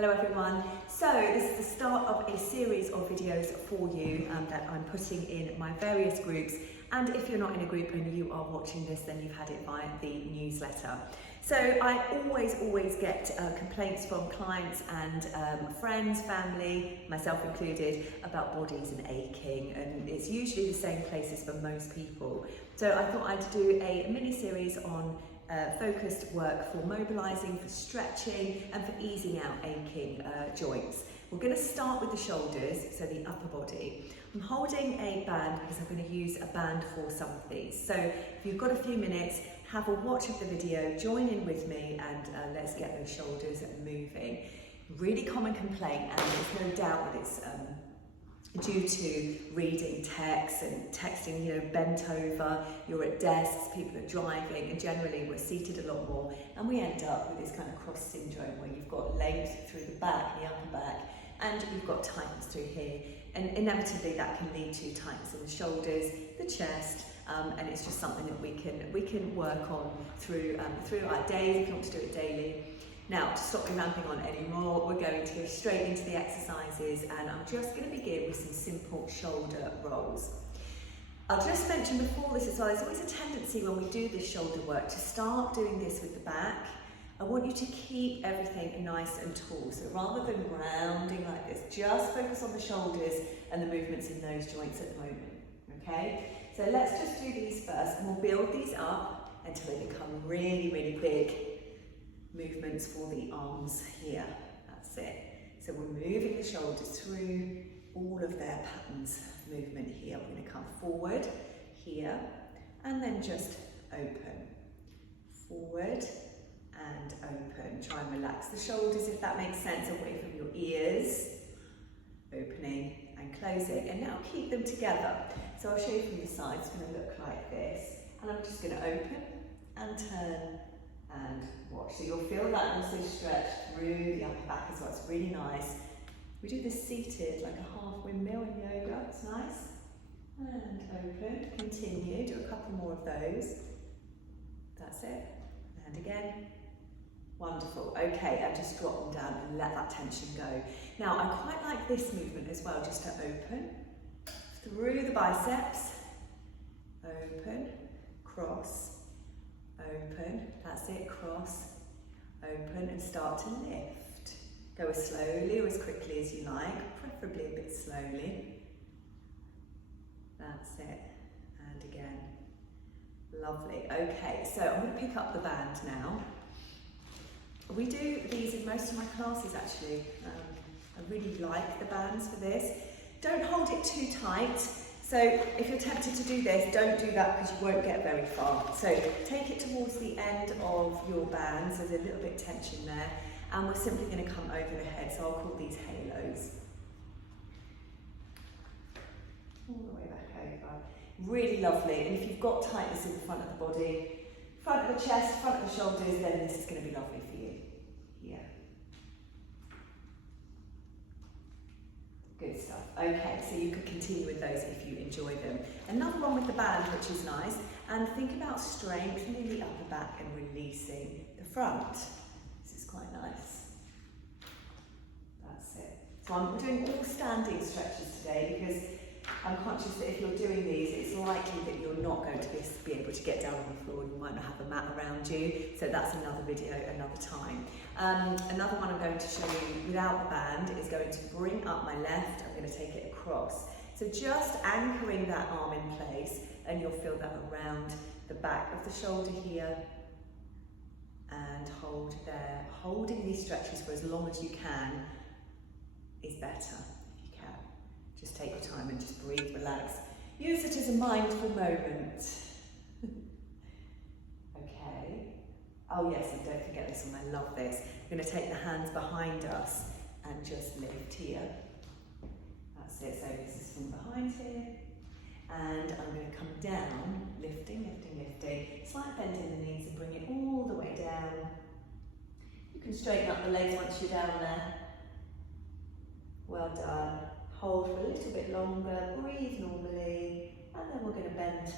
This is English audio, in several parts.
Hello everyone. So this is the start of a series of videos for you that I'm putting in my various groups, and if you're not in a group and you are watching this, then you've had it via the newsletter. So I always get complaints from clients and friends, family, myself included, about bodies and aching, and it's usually the same places for most people. So I thought I'd do a mini series on focused work for mobilising, for stretching and for easing out aching joints. We're going to start with the shoulders, so the upper body. I'm holding a band because I'm going to use a band for some of these. So if you've got a few minutes, have a watch of the video, join in with me, and let's get those shoulders moving. Really common complaint, and there's no doubt that it's due to reading text and texting, bent over, you're at desks, people are driving, and generally we're seated a lot more, and we end up with this kind of cross syndrome where you've got length through the back, the upper back, and you've got tightness through here, and inevitably that can lead to tightness in the shoulders, the chest, and it's just something that we can work on through our days if you want to do it daily. Now, to stop me ramping on anymore, we're going to go straight into the exercises, and I'm just going to begin with some simple shoulder rolls. I'll just mention before this as well, there's always a tendency when we do this shoulder work to start doing this with the back. I want you to keep everything nice and tall, so rather than rounding like this, just focus on the shoulders and the movements in those joints at the moment, okay? So let's just do these first, and we'll build these up until they become really big movements for the arms here. That's it. So we're moving the shoulders through all of their patterns of movement here. We're going to come forward here and then just open. Forward and open. Try and relax the shoulders if that makes sense, away from your ears. Opening and closing. And now keep them together. So I'll show you from the side. It's going to look like this. And I'm just going to open and turn and watch. So you'll feel that also stretch through the upper back as well. It's really nice. We do this seated, like a half windmill in yoga. It's nice. And open. Continue. Do a couple more of those. That's it. And again. Wonderful. Okay, and just drop them down and let that tension go. Now, I quite like this movement as well, just to open through the biceps. Open, cross, open, that's it, cross, open, and start to lift. Go as slowly or as quickly as you like, preferably a bit slowly. That's it, and again. Lovely. Okay, so I'm going to pick up the band now. We do these in most of my classes actually. I really like the bands for this. Don't hold it too tight. So if you're tempted to do this, don't do that because you won't get very far. So take it towards the end of your bands. There's a little bit of tension there. And we're simply going to come over the head. So I'll call these halos. All the way back over. Really lovely. And if you've got tightness in the front of the body, front of the chest, front of the shoulders, then this is going to be lovely for you. Here. Good stuff. Okay, so you could continue with those if you enjoy them. Another one with the band, which is nice, and think about strengthening the upper back and releasing the front. This is quite nice. That's it. So I'm doing all standing stretches today because I'm conscious that if you're doing these, it's likely that you're not going to be able to get down on the floor. You might not have a mat around you, so that's another video, another time. Another one I'm going to show you without the band is going to bring up my left. I'm going to take it across. So just anchoring that arm in place, and you'll feel that around the back of the shoulder here, and hold there. Holding these stretches for as long as you can is better. Just take your time and just breathe, relax. Use it as a mindful moment. Okay. Oh yes, and don't forget this one, I love this. We're going to take the hands behind us and just lift here. That's it, so this is from behind here. And I'm going to come down, lifting. Slight bend in the knees and bring it all the way down. You can straighten up the legs once you're down there. Well done. Hold for a little bit longer, breathe normally, and then we're going to bend,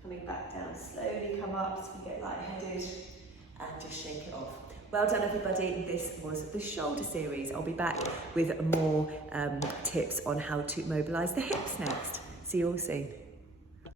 coming back down, slowly come up so we get lightheaded, and just shake it off. Well done everybody, this was the shoulder series. I'll be back with more tips on how to mobilise the hips next. See you all soon.